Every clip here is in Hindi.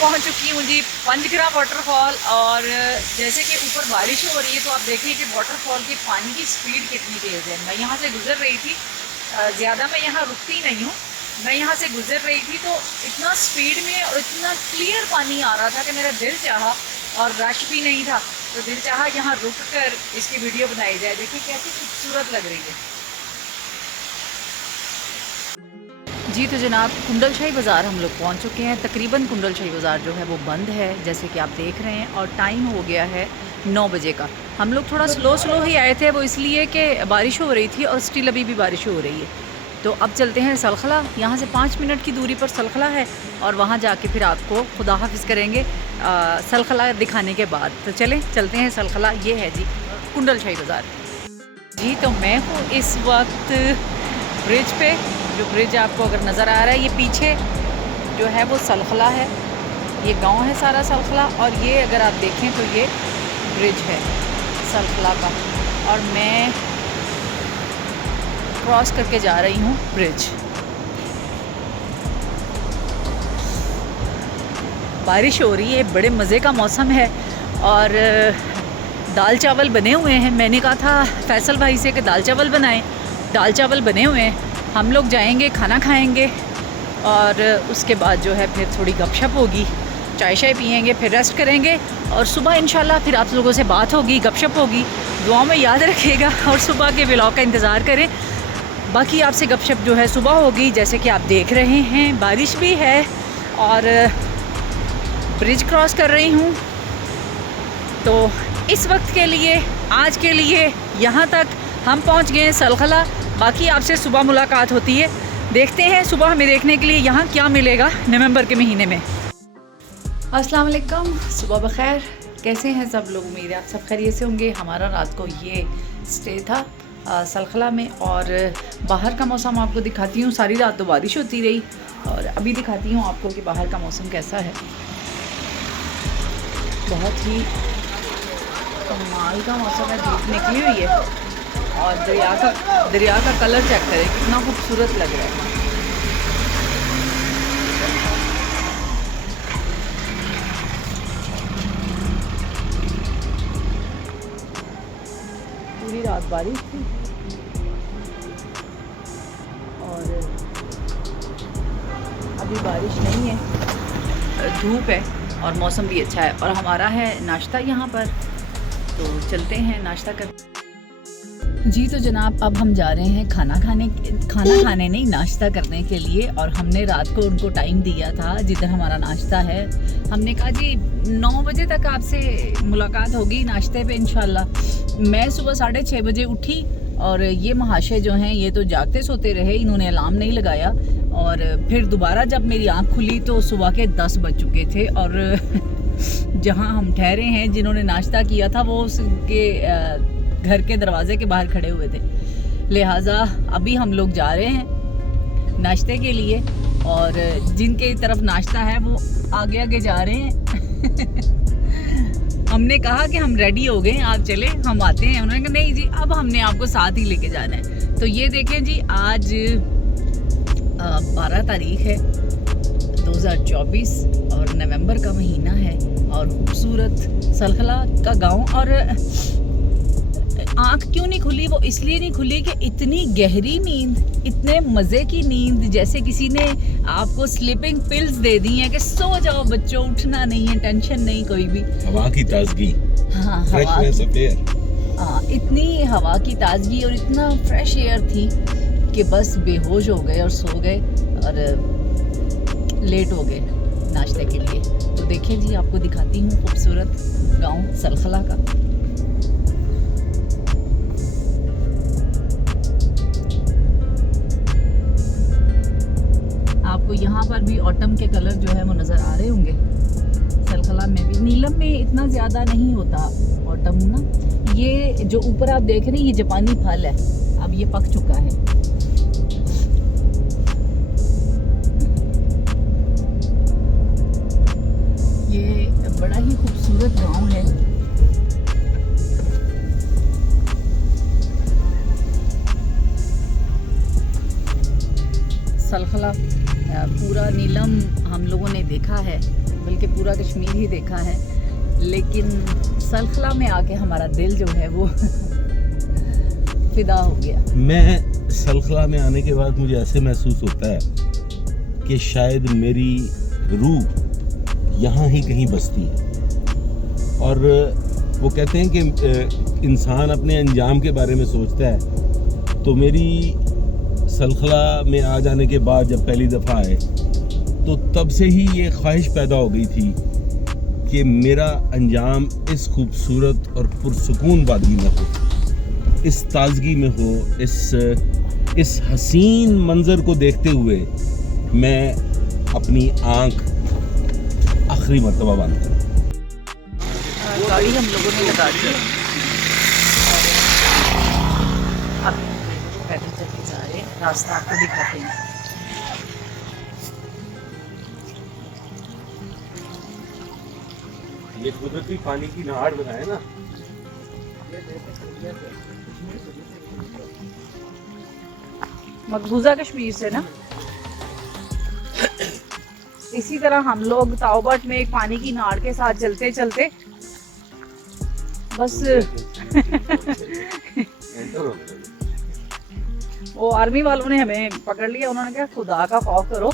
पहुंच चुकी हूँ जी पंजगरा वाटरफॉल। और जैसे कि ऊपर बारिश हो रही है तो आप देखिए कि वाटरफॉल की पानी की स्पीड कितनी तेज़ है। मैं यहाँ से गुज़र रही थी, ज़्यादा मैं यहाँ रुकती नहीं हूँ, मैं यहाँ से गुज़र रही थी तो इतना स्पीड में और इतना क्लियर पानी आ रहा था कि मेरा दिल चाहा, और रश भी नहीं था तो दिल चाहा यहाँ रुक कर इसकी वीडियो बनाई जाए। देखिए कैसी खूबसूरत लग रही है जी। तो जनाब कुंडल शाही बाज़ार हम लोग पहुंच चुके हैं। तकरीबन कुंडल शाही बाज़ार जो है वो बंद है जैसे कि आप देख रहे हैं, और टाइम हो गया है 9 बजे का। हम लोग थोड़ा स्लो ही आए थे, वो इसलिए कि बारिश हो रही थी और स्टिल अभी भी बारिश हो रही है। तो अब चलते हैं सलखला। यहाँ से 5 मिनट की दूरी पर सलखला है और वहाँ जाके फिर आपको खुदा हाफिज़ करेंगे सलखला दिखाने के बाद। तो चलते हैं सलखला। ये है जी कुंडल शाही बाज़ार जी। तो मैं हूँ इस वक्त ब्रिज पे, जो ब्रिज आपको अगर नज़र आ रहा है, ये पीछे जो है वो सलखला है, ये गांव है सारा सलखला, और ये अगर आप देखें तो ये ब्रिज है सलखला का, और मैं क्रॉस करके जा रही हूँ ब्रिज। बारिश हो रही है, बड़े मज़े का मौसम है, और दाल चावल बने हुए हैं। मैंने कहा था फैसल भाई से कि दाल चावल बनाएं, दाल चावल बने हुए हैं। हम लोग जाएंगे, खाना खाएंगे, और उसके बाद जो है फिर थोड़ी गपशप होगी, चाय शाय पियेंगे, फिर रेस्ट करेंगे, और सुबह इंशाल्लाह फिर आप लोगों से बात होगी, गपशप होगी। दुआओं में याद रखिएगा और सुबह के व्लॉग का इंतज़ार करें। बाकी आपसे गपशप जो है सुबह होगी। जैसे कि आप देख रहे हैं बारिश भी है और ब्रिज क्रॉस कर रही हूँ। तो इस वक्त के लिए, आज के लिए यहाँ तक हम पहुँच गए हैं सलखला। बाकी आपसे सुबह मुलाकात होती है। देखते हैं सुबह हमें देखने के लिए यहाँ क्या मिलेगा नवंबर के महीने में। अस्सलाम वालेकुम, सुबह बखैर। कैसे हैं सब लोग? उम्मीद है आप सब खैरियत से होंगे। हमारा रात को ये स्टे था सलखला में, और बाहर का मौसम आपको दिखाती हूँ। सारी रात तो बारिश होती रही, और अभी दिखाती हूँ आपको कि बाहर का मौसम कैसा है। बहुत ही कमाल का मौसम है, धूप निकली हुई है, और दरिया का कलर चेक करें कितना खूबसूरत लग रहा है। पूरी रात बारिश थी और अभी बारिश नहीं है, धूप है, और मौसम भी अच्छा है। और हमारा है नाश्ता यहाँ पर, तो चलते हैं नाश्ता कर जी। तो जनाब अब हम जा रहे हैं खाना खाने नहीं, नाश्ता करने के लिए। और हमने रात को उनको टाइम दिया था जिधर हमारा नाश्ता है। हमने कहा जी 9 बजे तक आपसे मुलाकात होगी नाश्ते पे इंशाल्लाह। मैं सुबह 6:30 बजे उठी, और ये महाशय जो हैं ये तो जागते सोते रहे, इन्होंने अलार्म नहीं लगाया। और फिर दोबारा जब मेरी आँख खुली तो सुबह के 10 बज चुके थे, और जहाँ हम ठहरे हैं, जिन्होंने नाश्ता किया था वो उसके घर के दरवाजे के बाहर खड़े हुए थे। लिहाजा अभी हम लोग जा रहे हैं नाश्ते के लिए, और जिनके तरफ नाश्ता है वो आगे आगे जा रहे हैं। हमने कहा कि हम रेडी हो गए, आप चले, हम आते हैं। उन्होंने कहा नहीं जी, अब हमने आपको साथ ही लेके जाना है। तो ये देखें जी, आज 12 तारीख है 2024, और नवंबर का महीना है, और खूबसूरत सलखला का गांव। और आँख क्यों नहीं खुली? वो इसलिए नहीं खुली कि इतनी गहरी नींद, इतने मज़े की नींद, जैसे किसी ने आपको स्लीपिंग पिल्स दे दी हैं कि सो जाओ बच्चों, उठना नहीं है, टेंशन नहीं कोई भी। हवा की ताजगी, हाँ, इतनी हवा की ताजगी और इतना फ्रेश एयर थी कि बस बेहोश हो गए और सो गए, और लेट हो गए नाश्ते के लिए। तो देखिए जी, आपको दिखाती हूँ खूबसूरत गाँव सलखला का। आपको यहाँ पर भी ऑटम के कलर जो है वो नज़र आ रहे होंगे। सलखला में भी, नीलम में इतना ज़्यादा नहीं होता ऑटम ना। ये जो ऊपर आप देख रहे हैं ये जापानी फल है, अब ये पक चुका है। ये बड़ा ही खूबसूरत गांव है। सलखला पूरा नीलम हम लोगों ने देखा है, बल्कि पूरा कश्मीर ही देखा है, लेकिन सलखला में आके हमारा दिल जो है वो फिदा हो गया। मैं सलखला में आने के बाद मुझे ऐसे महसूस होता है कि शायद मेरी रूह यहाँ ही कहीं बसती है। और वो कहते हैं कि इंसान अपने अंजाम के बारे में सोचता है, तो मेरी सलखला में आ जाने के बाद जब पहली दफ़ा आए तो तब से ही ये ख्वाहिश पैदा हो गई थी कि मेरा अंजाम इस खूबसूरत और पुरसुकून वादी में हो, इस ताजगी में हो, इस हसीन मंज़र को देखते हुए मैं अपनी आँख आखिरी मर्तबा बंद करूँ। गाड़ी हम लोगों ने लगा दी और अब पैदल चलते जा रहे हैं, रास्ता आपको दिखाते हैं। ये कुदरती पानी की नहर बनाए ना, मकबूजा कश्मीर से ना। इसी तरह हम लोग ताओबट में एक पानी की नाड़ के साथ चलते चलते बस वो आर्मी वालों ने हमें पकड़ लिया। उन्होंने कहा खुदा का खौफ करो।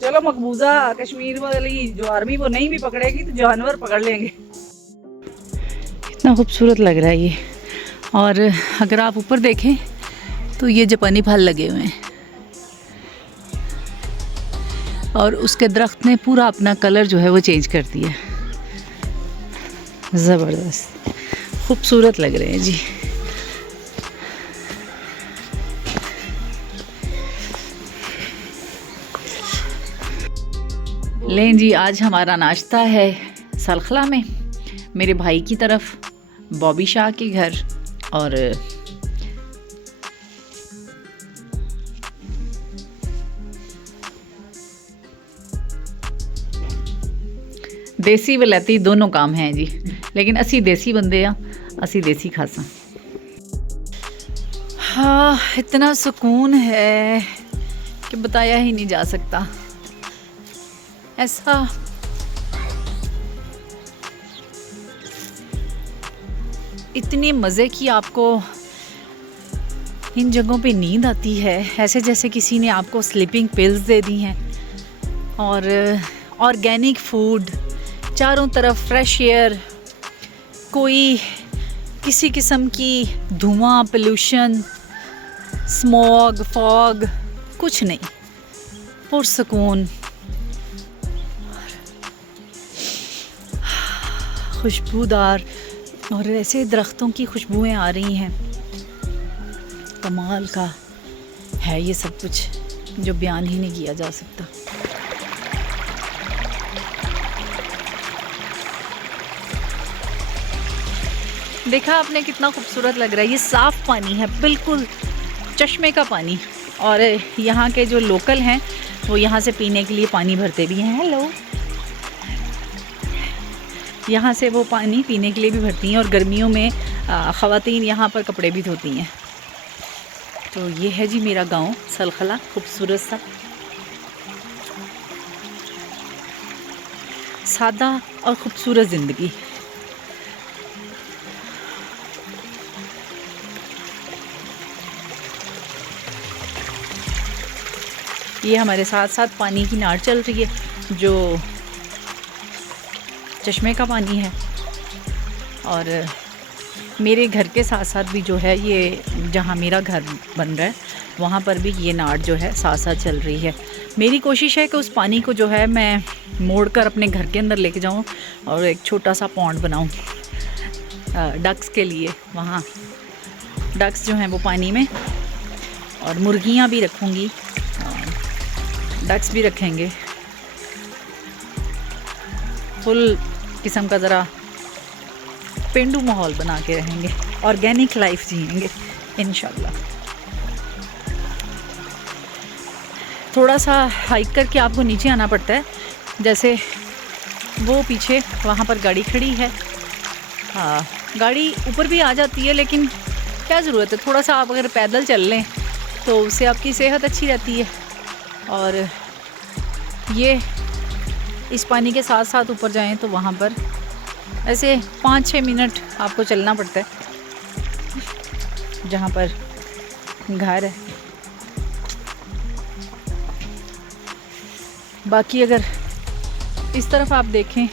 चलो मकबूजा कश्मीर वाली जो आर्मी वो नहीं भी पकड़ेगी तो जानवर पकड़ लेंगे। इतना खूबसूरत लग रहा है ये। और अगर आप ऊपर देखें तो ये जापानी फल लगे हुए हैं और उसके दरख्त ने पूरा अपना कलर जो है वो चेंज कर दिया। ज़बरदस्त खूबसूरत लग रहे हैं जी। लें जी, आज हमारा नाश्ता है सलखला में, मेरे भाई की तरफ बॉबी शाह के घर। और देसी वलैती दोनों काम हैं जी, लेकिन असी देसी बंदे आ, असी देसी खासा। हाँ, इतना सुकून है कि बताया ही नहीं जा सकता। ऐसा इतने मज़े की आपको इन जगहों पे नींद आती है, ऐसे जैसे किसी ने आपको स्लीपिंग पिल्स दे दी हैं। और ऑर्गेनिक फूड, चारों तरफ फ्रेश एयर, कोई किसी किस्म की धुआं, पोल्यूशन, स्मॉग, फॉग कुछ नहीं, पुरसुकून, खुशबूदार। और ऐसे दरख्तों की खुशबुएं आ रही हैं, कमाल का है ये सब कुछ जो बयान ही नहीं किया जा सकता। देखा आपने कितना खूबसूरत लग रहा है। ये साफ़ पानी है, बिल्कुल चश्मे का पानी। और यहाँ के जो लोकल हैं वो यहाँ से पीने के लिए पानी भरते भी हैं। हेलो, यहाँ से वो पानी पीने के लिए भी भरती हैं। और गर्मियों में ख़वातीन यहाँ पर कपड़े भी धोती हैं। तो ये है जी मेरा गांव सलखला, खूबसूरत सा, सादा और ख़ूबसूरत ज़िंदगी। ये हमारे साथ साथ पानी की नाड़ चल रही है जो चश्मे का पानी है। और मेरे घर के साथ साथ भी जो है ये जहाँ मेरा घर बन रहा है वहाँ पर भी ये नाड़ जो है साथ साथ चल रही है। मेरी कोशिश है कि उस पानी को जो है मैं मोड़कर अपने घर के अंदर लेके जाऊँ और एक छोटा सा पॉन्ड बनाऊँ डक्स के लिए। वहाँ डक्स जो हैं वो पानी में, और मुर्गियाँ भी रखूँगी, डक्स भी रखेंगे। फुल किस्म का ज़रा पेंडू माहौल बना के रहेंगे, ऑर्गेनिक लाइफ जिएंगे इंशाल्लाह। थोड़ा सा हाइक करके आपको नीचे आना पड़ता है, जैसे वो पीछे वहाँ पर गाड़ी खड़ी है। हाँ, गाड़ी ऊपर भी आ जाती है, लेकिन क्या ज़रूरत है, थोड़ा सा आप अगर पैदल चल लें तो उससे आपकी सेहत अच्छी रहती है। और ये इस पानी के साथ साथ ऊपर जाएं तो वहाँ पर ऐसे 5-6 मिनट आपको चलना पड़ता है जहाँ पर घर है। बाकी अगर इस तरफ आप देखें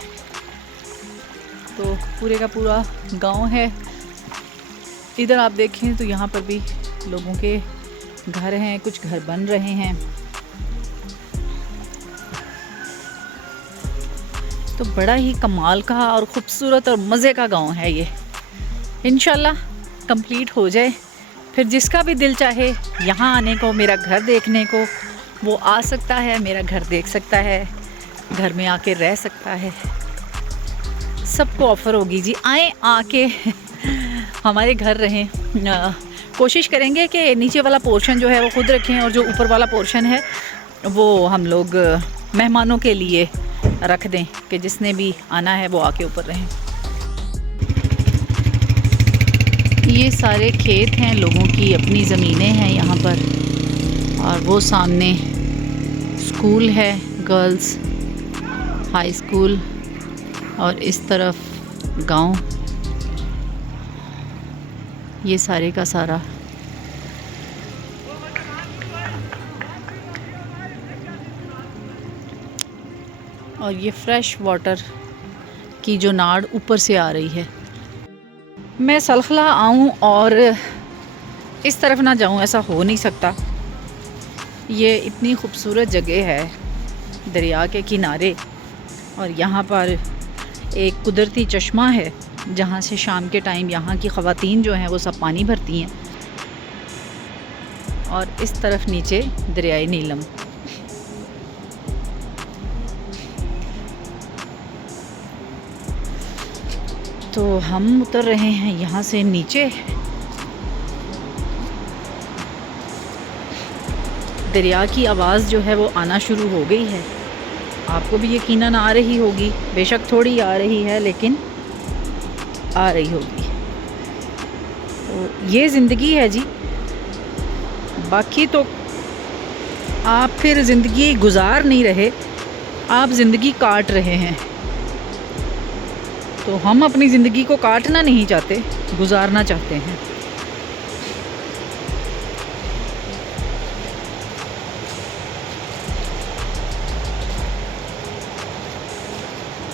तो पूरे का पूरा गांव है। इधर आप देखें तो यहाँ पर भी लोगों के घर हैं, कुछ घर बन रहे हैं। तो बड़ा ही कमाल का और ख़ूबसूरत और मज़े का गांव है ये। इंशाल्लाह कंप्लीट हो जाए, फिर जिसका भी दिल चाहे यहाँ आने को, मेरा घर देखने को, वो आ सकता है, मेरा घर देख सकता है, घर में आके रह सकता है। सबको ऑफ़र होगी जी, आए आके हमारे घर रहें। कोशिश करेंगे कि नीचे वाला पोर्शन जो है वो खुद रखें और जो ऊपर वाला पोर्शन है वो हम लोग मेहमानों के लिए रख दें कि जिसने भी आना है वो आके ऊपर रहें। ये सारे खेत हैं, लोगों की अपनी ज़मीनें हैं यहाँ पर, और वो सामने स्कूल है, गर्ल्स हाई स्कूल, और इस तरफ गांव। ये सारे का सारा और ये फ्रेश वाटर की जो नाड़ ऊपर से आ रही है। मैं सलखला आऊँ और इस तरफ ना जाऊँ, ऐसा हो नहीं सकता। ये इतनी खूबसूरत जगह है दरिया के किनारे, और यहाँ पर एक कुदरती चश्मा है जहाँ से शाम के टाइम यहाँ की ख़वातीन जो हैं वो सब पानी भरती हैं, और इस तरफ नीचे दरियाए नीलम। तो हम उतर रहे हैं यहाँ से नीचे। दरिया की आवाज़ जो है वो आना शुरू हो गई है। आपको भी यकीनन आ रही होगी, बेशक थोड़ी आ रही है लेकिन आ रही होगी। तो ये ज़िंदगी है जी, बाकी तो आप फिर ज़िंदगी गुजार नहीं रहे, आप ज़िंदगी काट रहे हैं। तो हम अपनी ज़िंदगी को काटना नहीं चाहते, गुजारना चाहते हैं।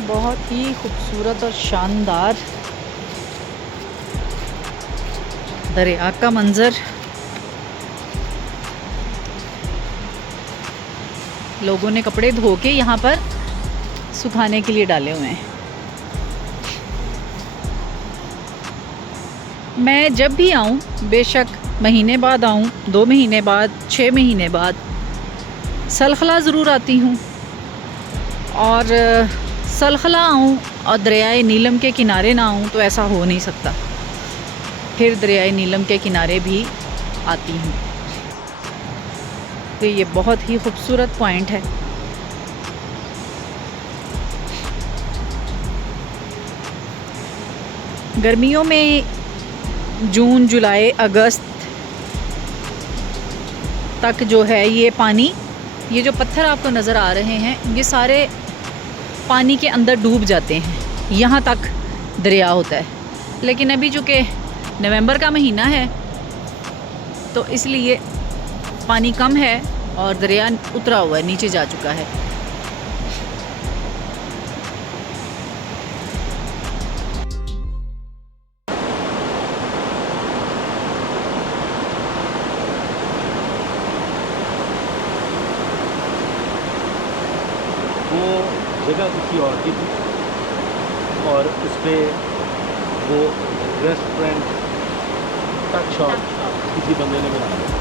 बहुत ही खूबसूरत और शानदार दरिया का मंज़र। लोगों ने कपड़े धो के यहाँ पर सुखाने के लिए डाले हुए हैं। मैं जब भी आऊँ, बेशक महीने बाद आऊँ, 2 महीने बाद, 6 महीने बाद, सलखला ज़रूर आती हूँ। और सलखला आऊँ और दरियाए नीलम के किनारे ना आऊँ तो ऐसा हो नहीं सकता। फिर दरियाए नीलम के किनारे भी आती हूँ। तो ये बहुत ही खूबसूरत पॉइंट है। गर्मियों में जून, जुलाई, अगस्त तक जो है ये पानी, ये जो पत्थर आपको नज़र आ रहे हैं, ये सारे पानी के अंदर डूब जाते हैं। यहाँ तक दरिया होता है। लेकिन अभी चूँकि नवंबर का महीना है तो इसलिए पानी कम है और दरिया उतरा हुआ है, नीचे जा चुका है। वो जगह किसी और की थी और उस पर वो रेस्टोरेंट टच शॉप किसी बंदे ने बनाया।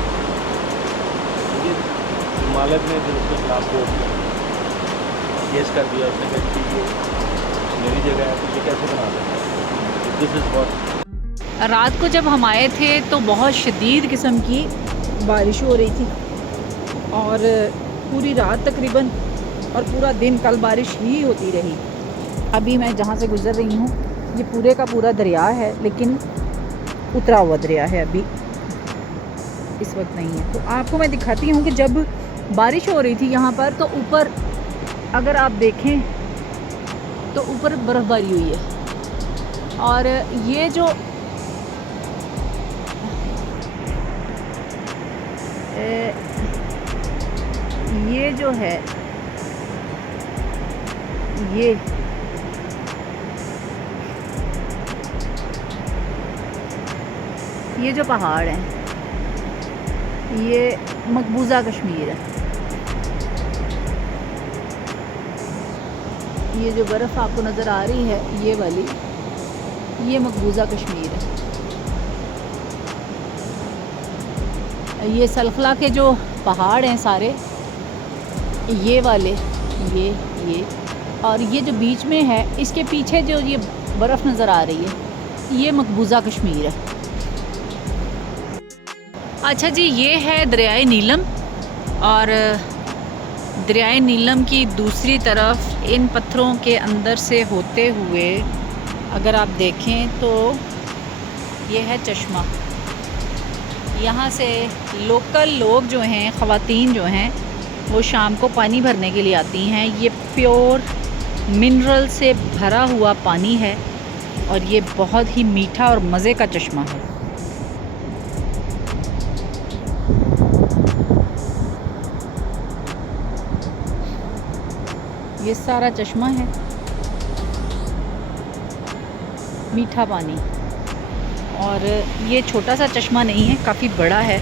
मालिक ने फिर उसके खिलाफ को केस कर दिया। उसने कहा कि ये मेरी जगह है, तो ये कैसे बना सकता है। This is what. रात को जब हम आए थे तो बहुत शदीद किस्म की बारिश हो रही थी और पूरी रात तकरीबन और पूरा दिन कल बारिश ही होती रही। अभी मैं जहाँ से गुज़र रही हूँ ये पूरे का पूरा दरिया है, लेकिन उतरा हुआ दरिया है, अभी इस वक्त नहीं है। तो आपको मैं दिखाती हूँ कि जब बारिश हो रही थी यहाँ पर तो ऊपर अगर आप देखें तो ऊपर बर्फ़बारी हुई है, और ये जो है ये जो पहाड़ हैं, ये मकबूजा कश्मीर है। ये जो बर्फ़ आपको नज़र आ रही है, ये वाली, ये मकबूजा कश्मीर है। ये सलखला के जो पहाड़ हैं सारे, ये वाले, ये और ये जो बीच में है, इसके पीछे जो ये बर्फ़ नज़र आ रही है, ये मकबूजा कश्मीर है। अच्छा जी, ये है दरियाए नीलम, और दरियाए नीलम की दूसरी तरफ इन पत्थरों के अंदर से होते हुए अगर आप देखें तो ये है चश्मा। यहाँ से लोकल लोग जो हैं, ख़वातीन जो हैं, वो शाम को पानी भरने के लिए आती हैं। ये प्योर मिनरल से भरा हुआ पानी है, और ये बहुत ही मीठा और मज़े का चश्मा है। ये सारा चश्मा है, मीठा पानी। और ये छोटा सा चश्मा नहीं है, काफ़ी बड़ा है।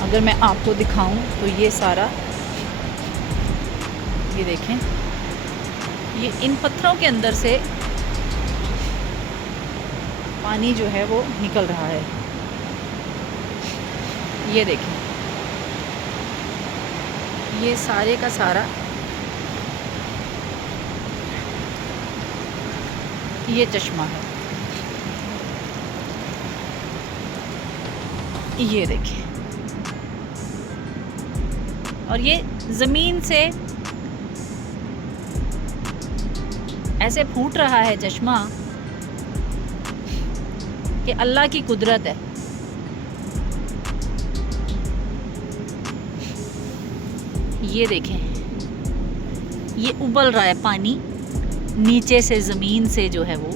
अगर मैं आपको दिखाऊं तो ये सारा, ये देखें, ये इन पत्थरों के अंदर से पानी जो है वो निकल रहा है। ये देखें, ये सारे का सारा ये चश्मा है। ये देखिए, और ये ज़मीन से ऐसे फूट रहा है चश्मा कि अल्लाह की कुदरत है। ये देखें, ये उबल रहा है पानी नीचे से, ज़मीन से जो है वो,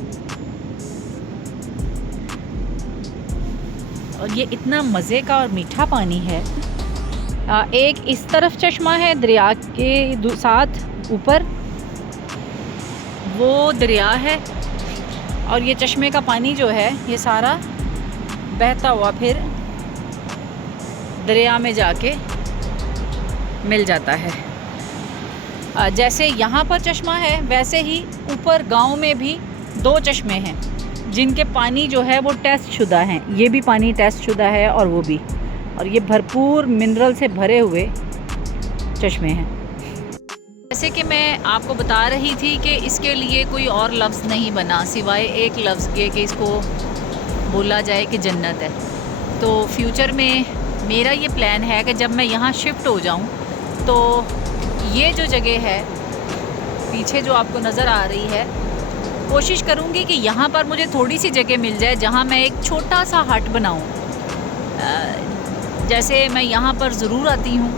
और ये इतना मज़े का और मीठा पानी है। एक इस तरफ चश्मा है दरिया के साथ, ऊपर वो दरिया है, और ये चश्मे का पानी जो है ये सारा बहता हुआ फिर दरिया में जाके मिल जाता है। जैसे यहाँ पर चश्मा है, वैसे ही ऊपर गांव में भी 2 चश्मे हैं जिनके पानी जो है वो टेस्ट शुदा हैं। ये भी पानी टेस्ट शुदा है, और वो भी, और ये भरपूर मिनरल से भरे हुए चश्मे हैं। जैसे कि मैं आपको बता रही थी कि इसके लिए कोई और लफ्ज़ नहीं बना सिवाय एक लफ्ज़ के कि इसको बोला जाए कि जन्नत है। तो फ्यूचर में मेरा ये प्लान है कि जब मैं यहाँ शिफ्ट हो जाऊँ तो ये जो जगह है पीछे जो आपको नज़र आ रही है, कोशिश करूँगी कि यहाँ पर मुझे थोड़ी सी जगह मिल जाए जहाँ मैं एक छोटा सा हट बनाऊँ। जैसे मैं यहाँ पर ज़रूर आती हूँ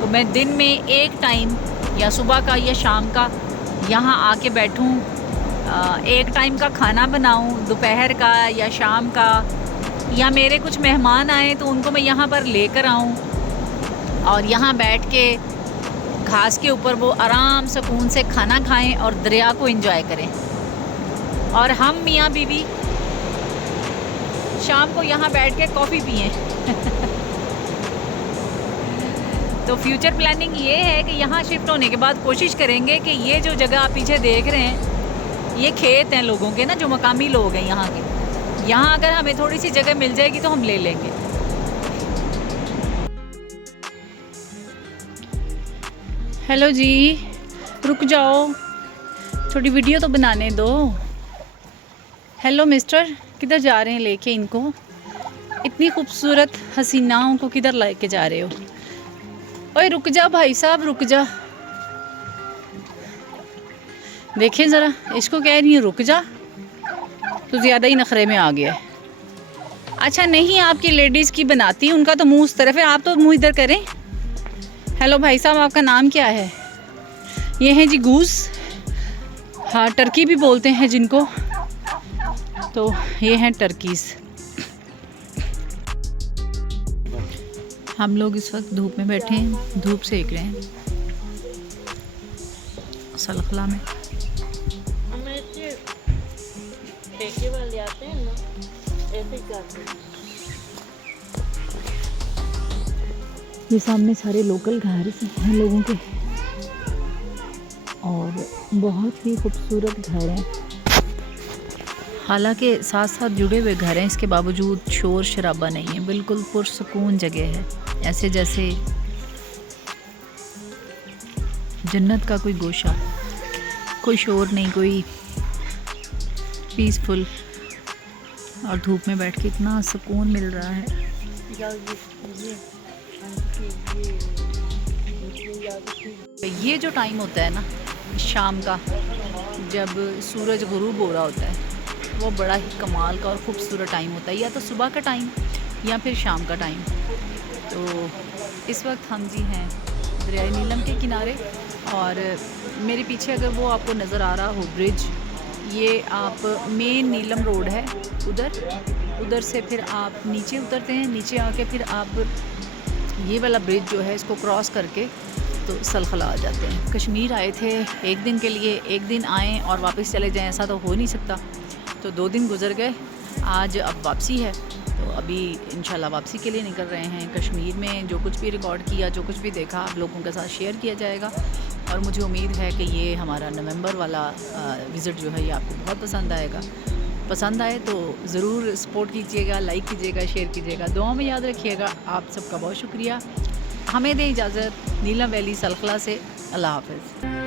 तो मैं दिन में एक टाइम या सुबह का या शाम का यहाँ आके बैठूँ, एक टाइम का खाना बनाऊँ, दोपहर का या शाम का, या मेरे कुछ मेहमान आए तो उनको मैं यहाँ पर लेकर आऊँ और यहाँ बैठ के घास के ऊपर वो आराम सुकून से खाना खाएं और दरिया को एंजॉय करें। और हम मियाँ बीवी शाम को यहाँ बैठ के कॉफ़ी पिएं। तो फ्यूचर प्लानिंग ये है कि यहाँ शिफ्ट होने के बाद कोशिश करेंगे कि ये जो जगह आप पीछे देख रहे हैं, ये खेत हैं लोगों के ना, जो मकामी लोग हैं यहाँ के। यहाँ अगर हमें थोड़ी सी जगह मिल जाएगी तो हम ले लेंगे। हेलो जी, रुक जाओ, छोटी वीडियो तो बनाने दो। हेलो मिस्टर, किधर जा रहे हैं लेके इनको? इतनी खूबसूरत हसीनाओं को किधर लेके जा रहे हो? ओए रुक जा भाई साहब, रुक जा। देखें ज़रा, इसको कह रही हूँ रुक जा तो ज़्यादा ही नखरे में आ गया है। अच्छा नहीं, आपकी लेडीज़ की बनाती, उनका तो मुंह उस तरफ है, आप तो मुंह इधर करें। हेलो भाई साहब, आपका नाम क्या है? ये हैं जी गूस, हाँ टर्की भी बोलते हैं जिनको, तो ये हैं टर्कीज़। हम लोग इस वक्त धूप में बैठे हैं, धूप सेक रहे हैं सलखला में। ठेके वाले आते हैं ना, ऐसे ही करते हैं। ये सामने सारे लोकल घर हैं लोगों के, और बहुत ही खूबसूरत घर हैं। हालांकि साथ साथ जुड़े हुए घर हैं, इसके बावजूद शोर शराबा नहीं है, बिल्कुल पुरसुकून जगह है, ऐसे जैसे जन्नत का कोई गोशा, कोई शोर नहीं, कोई पीसफुल, और धूप में बैठ के इतना सुकून मिल रहा है। ये जो टाइम होता है ना शाम का, जब सूरज गुरूब हो रहा होता है, वो बड़ा ही कमाल का और ख़ूबसूरत टाइम होता है, या तो सुबह का टाइम या फिर शाम का टाइम। तो इस वक्त हम जी हैं दरियाए नीलम के किनारे, और मेरे पीछे अगर वो आपको नज़र आ रहा हो ब्रिज, ये आप मेन नीलम रोड है, उधर से फिर आप नीचे उतरते हैं, नीचे आके फिर आप ये वाला ब्रिज जो है इसको क्रॉस करके तो सलखला आ जाते हैं। कश्मीर आए थे एक दिन के लिए, एक दिन आएँ और वापस चले जाएँ, ऐसा तो हो नहीं सकता। तो 2 दिन गुजर गए, आज अब वापसी है, तो अभी इंशाल्लाह वापसी के लिए निकल रहे हैं। कश्मीर में जो कुछ भी रिकॉर्ड किया, जो कुछ भी देखा, आप लोगों के साथ शेयर किया जाएगा, और मुझे उम्मीद है कि ये हमारा नवंबर वाला विज़िट जो है ये आपको बहुत पसंद आएगा। पसंद आए तो ज़रूर सपोर्ट कीजिएगा, लाइक कीजिएगा, शेयर कीजिएगा, दुआ में याद रखिएगा। आप सबका बहुत शुक्रिया। हमें दें इजाज़त नीलम वैली सलखला से। अल्लाह हाफ़िज़।